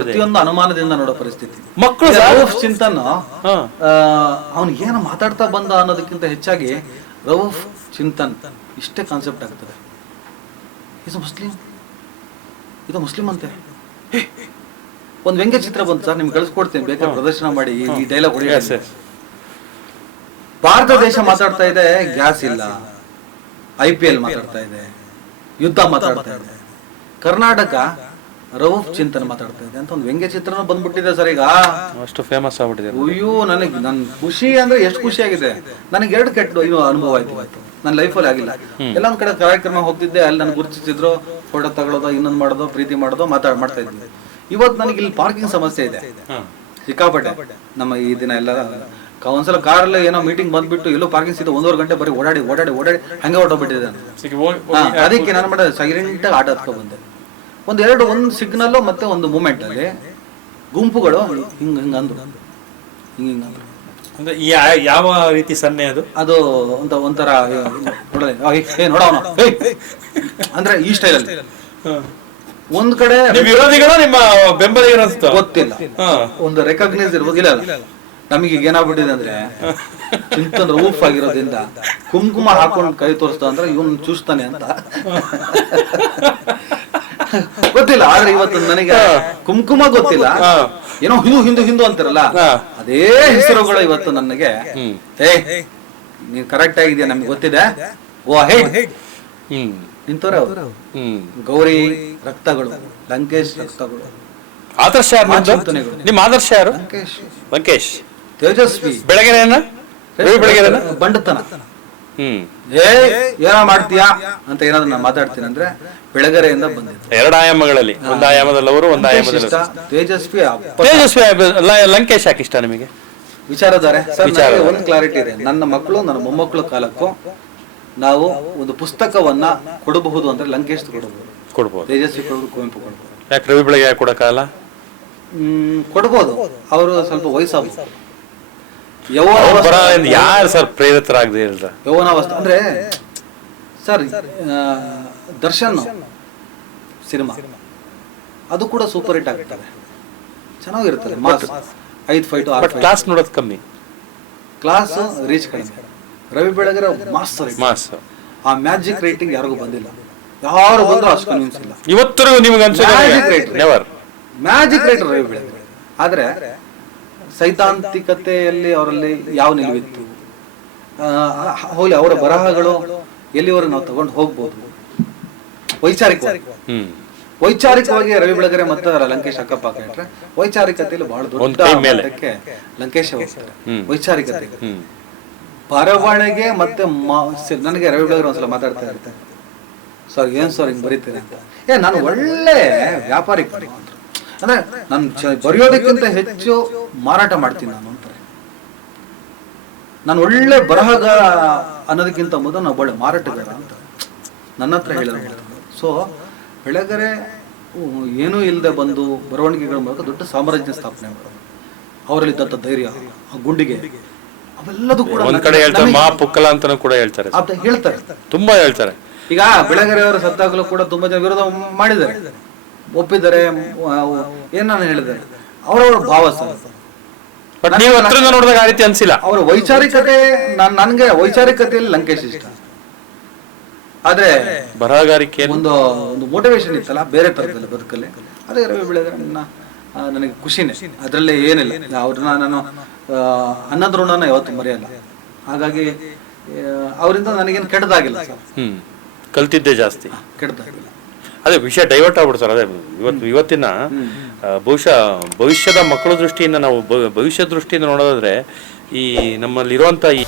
ಪ್ರತಿಯೊಂದು ಅನುಮಾನದಿಂದ ನೋಡೋ ಪರಿಸ್ಥಿತಿ. ಮಕ್ಕಳು ರೌಫ್ ಚಿಂತನ್ ಅವನು ಏನು ಮಾತಾಡ್ತಾ ಬಂದ ಅನ್ನೋದಕ್ಕಿಂತ ಹೆಚ್ಚಾಗಿ ರೌಫ್ ಚಿಂತನ್ ಇಷ್ಟೇ ಕಾನ್ಸೆಪ್ಟ್ ಆಗ್ತದೆ. ಇದು ಮುಸ್ಲಿಂ ಅಂತೆ. ಒಂದು ವ್ಯಂಗ್ಯ ಚಿತ್ರ ಬಂತು ಸರ್, ನಿಮ್ಗೆ ಕಳಿಸ್ಕೊಡ್ತೇನೆ, ಬೇಕಾದ್ರೆ ಪ್ರದರ್ಶನ ಮಾಡಿ ಈ ಡೈಲಾಗ್ ಹೊಡಿ. ಭಾರತ ದೇಶ ಮಾತಾಡ್ತಾ ಇದೆ ಗ್ಯಾಸ್ ಇಲ್ಲ, IPL ಮಾತಾಡ್ತಾ ಇದೆ, ಯುದ್ಧ ಮಾತಾಡ್ತಾ ಇದೆ, ಕರ್ನಾಟಕ ರೌಫ್ ಚಿಂತನ್ ಮಾತಾಡ್ತಾ ಇದೆ ಅಂತ ಒಂದು ವ್ಯಂಗ್ಯ ಚಿತ್ರನೂ ಬಂದ್ಬಿಟ್ಟಿದೆ ಸರ್. ಈಗ ಅಷ್ಟು ಫೇಮಸ್ ಆಗ್ಬಿಟ್ಟಿದೆ. ಅಯ್ಯೋ, ನನಗೆ ನನ್ ಖುಷಿ ಅಂದ್ರೆ ಎಷ್ಟು ಖುಷಿ ಆಗಿದೆ. ನನಗೆ 2 ಕೆಟ್ಟ ಅನುಭವ ಆಯ್ತು ಇವತ್ತು ನನ್ನ ಲೈಫಲ್ಲಿ ಆಗಿಲ್ಲ. ಎಲ್ಲೊಂದ್ ಕಡೆ ಕಾರ್ಯಕ್ರಮ ಹೋಗ್ತಿದ್ದೆ, ಅಲ್ಲಿ ನನ್ಗೆ ಗುರುತಿಸಿದ್ರು, ಫೋಟೋ ತಗೊಳ್ಳೋದು, ಇನ್ನೊಂದು ಮಾಡೋದು, ಪ್ರೀತಿ ಮಾಡೋದು, ಮಾಡ್ತಾ ಇದ್ದೆ. ಇವತ್ತು ನನಗೆ ಇಲ್ಲಿ ಪಾರ್ಕಿಂಗ್ ಸಮಸ್ಯೆ ಇದೆ ಸಿಕ್ಕಾಪಟ್ಟೆ. ನಮ್ಮ ಈ ದಿನ ಎಲ್ಲ ಒಂದ್ಸಲ ಕಾರಲ್ಲಿ ಏನೋ ಮೀಟಿಂಗ್ ಬಂದ್ಬಿಟ್ಟು ಎಲ್ಲೋ ಪಾರ್ಕಿಂಗ್ ಸಿಗುತ್ತೆ, 1.5 ಗಂಟೆ ಬರೀ ಓಡಾಡಿ ಹಂಗೆ ಹೊರಟೋಗ್ಬಿಟ್ಟಿದೆ. ಅದಕ್ಕೆ ನಾನು ಮಾಡಿದೆ, ಸೈಲೆಂಟ್ ಆಗಿ ಆಟೋ ಹತ್ಕೊ ಬಂದೆ. ಒಂದು ಸಿಗ್ನಲ್ ಮತ್ತೆ ಒಂದು ಮೂಮೆಂಟ್ ಅಲ್ಲಿ ಗುಂಪುಗಳು ಹಿಂಗ್ ಅಂದ್ರು. ಅಂದ್ರೆ ಯಾವ ರೀತಿ ಸನ್ನೆ ಅದು ಒಂಥರ ನೋಡೋಣ ಅಂದ್ರೆ ಈ ಸ್ಟೈಲ್ ಅಲ್ಲಿ. ಒಂದ್ ಕಡೆ ವಿರೋಧಿಗಳು ನಿಮ್ಮ ಬೆಂಬಲಿಗರು ಗೊತ್ತಿಲ್ಲ, ಒಂದು ರೆಕಗ್ನೈಸ್ ಇರ್ಬೋದು. ಇಲ್ಲ ನಮಗೆ ಈಗ ಏನಾಗ್ಬಿಟ್ಟಿದೆ ಅಂದ್ರೆ ಚಿಂತನ್ ರೌಫ್ ಆಗಿರೋದ್ರಿಂದ ಕುಂಕುಮ ಹಾಕೊಂಡು ಕೈ ತೋರಿಸ್ತಾ ಅಂದ್ರೆ ಇವನ್ ಚೂಸ್ತಾನೆ ಅಂತ ಗೊತ್ತಿಲ್ಲ. ಆದ್ರೆ ಇವತ್ತು ನನಗೆ ಕುಂಕುಮ ಗೊತ್ತಿಲ್ಲ, ಏನೋ ಹಿಂದೂ ಅಂತಾರಲ್ಲ, ಅದೇ ಹೆಸರುಗಳು ಇವತ್ತು ನನಗೆ ನೀನ್ ಕರೆಕ್ಟ್ ಆಗಿದ್ಯಾ, ನಮ್ಗೆ ಗೊತ್ತಿದೆ, ಓ ಹೆಡ್ ನಿಂತವ್ರೆ ಅವರು. ಗೌರಿ ರಕ್ತಗಳು, ಲಂಕೇಶ್ ರಕ್ತಗಳು. ಆದರ್ಶ ನಿಮ್ಮ ಆದರ್ಶ ಯಾರು? ಲಂಕೇಶ್, ತೇಜಸ್ವಿ, ಬೆಳಗೆರೆ ಬಂಡತನ. ಏನೋ ಮಾಡ್ತೀಯಾ ಅಂತ ಏನಾದ್ರು ನಾನು ಮಾತಾಡ್ತೀನಿ ಅಂದ್ರೆ ಬೆಳಗೆರೆಯಿಂದ ಬಂದಿದ್ದು. 2 ಆಯಾಮಗಳಲ್ಲಿ, ಒಂದು ಆಯಾಮದಲ್ಲಿ ಅವರು, ಒಂದು ಆಯಾಮದಲ್ಲಿ ತೇಜಸ್ವಿ. ಲಂಕೇಶ್ ಯಾಕೆ ಇಷ್ಟ ನಿಮಗೆ? ವಿಚಾರಧಾರೆ ಒಂದು ಕ್ಲಾರಿಟಿ ಇದೆ. ನನ್ನ ಮಕ್ಕಳು, ನನ್ನ ಮೊಮ್ಮಕ್ಕಳು ಕಾಲಕ್ಕೂ ನಾವು ಒಂದು ಪುಸ್ತಕವನ್ನ ಕೊಡಬಹುದು ಅಂದ್ರೆ ಲಂಕೇಶ್ ಕೊಡಬಹುದು, ತೇಜಸ್ವಿ ಕೊಡಬಹುದು, ಕುವೆಂಪು ಕೊಡಬಹುದು. ಯಾಕೆ ರವಿ ಬೆಳಗೆರೆ ಕೊಡಕ್ಕಾಗಲ್ಲ? ಕೊಡ್ಬೋದು, ಅವರು ಸ್ವಲ್ಪ ವಯಸ್ಸಾಗ ಯಾರು ಸರ್ ಪ್ರೇರಿತರಾಗದೆ ಯೌವನಾವಸ್ಥೆ ಅಂದ್ರೆ ಸರ್. ದರ್ಶನ್ ಸಿನಿಮಾ ಅದು ಕೂಡ ಸೂಪರ್ ಹಿಟ್ ಆಗುತ್ತದೆ, ಚೆನ್ನಾಗಿರ್ತದೆ. 5 ಫೈಟ್ ಕ್ಲಾಸ್ ನೋಡೋದು ಕಮ್ಮಿ, ಕ್ಲಾಸ್ ರೀಚ್ ಕಡಿಮೆ. ರವಿ ಬೆಳಗೆರೆ ಮಾಸ್. ಆ ಮ್ಯಾಜಿಕ್ ರೇಟಿಂಗ್ ಯಾರಿಗೂ ಬಂದಿಲ್ಲ, ಯಾರು ಬಂದ್ರು ಅಷ್ಟು ಕನ್ವಿನ್ಸ್ ಇಲ್ಲ ಇವತ್ತು ನಿಮ್ಗೆ ಮ್ಯಾಜಿಕ್ ರೈಟರ್ ರವಿ ಬೆಳಗೆರೆ. ಆದ್ರೆ ಸೈದ್ಧಾಂತಿಕತೆಯಲ್ಲಿ ಅವರಲ್ಲಿ ಯಾವ ನಿಲುವಿತ್ತು, ಹೋಗ್ಲಿ ಅವರ ಬರಹಗಳು ಎಲ್ಲಿವರೆಗೆ ನಾವು ತಗೊಂಡು ಹೋಗ್ಬೋದು. ವೈಚಾರಿಕವಾಗಿ ರವಿ ಬೆಳಗೆರೆ ಮತ್ತು ಲಂಕೇಶ್ ಅಕ್ಕಪಕ್ಕ ಇಟ್ರೆ ವೈಚಾರಿಕತೆಯಲ್ಲಿ ಬಹಳ ದೊಡ್ಡ ಮಟ್ಟಕ್ಕೆ ಲಂಕೇಶ್ ಹೋಗ್ತಾರೆ. ವೈಚಾರಿಕತೆ, ಬರವಣಿಗೆ ಮತ್ತೆ ನನಗೆ ರವಿ ಬೆಳಗೆರೆ ಒಂದ್ಸಲ ಮಾತಾಡ್ತಾ ಇರ್ತಾರೆ, ಸರ್ ಏನ್ ಸರ್ ಹಿಂಗ್ ಬರೀತೀರಿ ಅಂತ. ನಾನು ಒಳ್ಳೆ ವ್ಯಾಪಾರಿ ಅಂದ್ರೆ ನಾನು ಬರೆಯೋದಕ್ಕಿಂತ ಹೆಚ್ಚು ಮಾರಾಟ ಮಾಡ್ತೀನಿ ನಾನು ಅಂತಾರೆ. ನಾನು ಒಳ್ಳೆ ಬರಹಗಾರ ಅನ್ನೋದಕ್ಕಿಂತ ಮೊದಲು ನಾವು ಒಳ್ಳೆ ಮಾರಾಟಗಾರ ಅಂತ ನನ್ನ ಹತ್ರ ಹೇಳಿದ್ರು. ಸೊ ಬೆಳಗೆರೆ ಏನೂ ಇಲ್ಲದೆ ಬಂದು ಬರವಣಿಗೆಗಳ ಮೂಲಕ ದೊಡ್ಡ ಸಾಮ್ರಾಜ್ಯ ಸ್ಥಾಪನೆ ಮಾಡೋದು, ಅವರಲ್ಲಿದ್ದಂಥ ಧೈರ್ಯ, ಆ ಗುಂಡಿಗೆ, ಅವೆಲ್ಲದೂ ಕೂಡ ಒಂದ್ ಕಡೆ ಹೇಳ್ತಾರೆ. ಮಾ ಪುಕ್ಕಲ ಅಂತಾನೂ ಕೂಡ ಹೇಳ್ತಾರೆ, ತುಂಬಾ ಹೇಳ್ತಾರೆ. ಈಗ ಬೆಳಗೆರೆ ಅವರ ಸತ್ತಾಗಲೂ ಕೂಡ ತುಂಬಾ ಜನ ವಿರೋಧ ಮಾಡಿದ್ದಾರೆ, ಒಪ್ಪಿದ್ದಾರೆ, ಏನಾನು ಹೇಳಿದ್ದಾರೆ. ಅವರವರ ಭಾವ ಸರ್. ನೋಡಿದಾಗ ಆ ರೀತಿ ಅನ್ಸಿಲ್ಲ. ಅವರ ವೈಚಾರಿಕತೆ, ನನ್ಗೆ ವೈಚಾರಿಕತೆಯಲ್ಲಿ ಲಂಕೇಶ್ ಇಷ್ಟ. ಆದ್ರೆ ಬರಹಗಾರಿಕೆ ಒಂದು ಮೋಟಿವೇಶನ್ ಇತ್ತಲ್ಲ ಬೇರೆ ತರದಲ್ಲಿ ಬದುಕಲ್ಲಿ, ಅದೇ ರವಿ ಬೆಳಗೆರೆ ನನಗೆ ಖುಷಿನೇ, ಅದ್ರಲ್ಲೇ ಏನಿಲ್ಲ. ಅವ್ರನ್ನ ನಾನು ಅನ್ನದ ಋಣನ ಯಾವತ್ತು ಮರೆಯಲ್ಲ. ಹಾಗಾಗಿ ಅವರಿಂದ ನನಗೇನು ಕೆಟ್ಟದಾಗಿಲ್ಲ ಸರ್, ಕಲ್ತಿದ್ದೆ ಜಾಸ್ತಿ, ಕೆಟ್ಟದಾಗಿಲ್ಲ. ಅದೇ ವಿಷಯ ಡೈವರ್ಟ್ ಆಗ್ಬಿಡ್ತು ಸರ್. ಅದೇ ಇವತ್ತಿನ ಬಹುಶಃ ಭವಿಷ್ಯದ ಮಕ್ಕಳ ದೃಷ್ಟಿಯಿಂದ ನಾವು ಭವಿಷ್ಯ ದೃಷ್ಟಿಯಿಂದ ನೋಡೋದಾದ್ರೆ ಈ ನಮ್ಮಲ್ಲಿರುವಂತ ಈ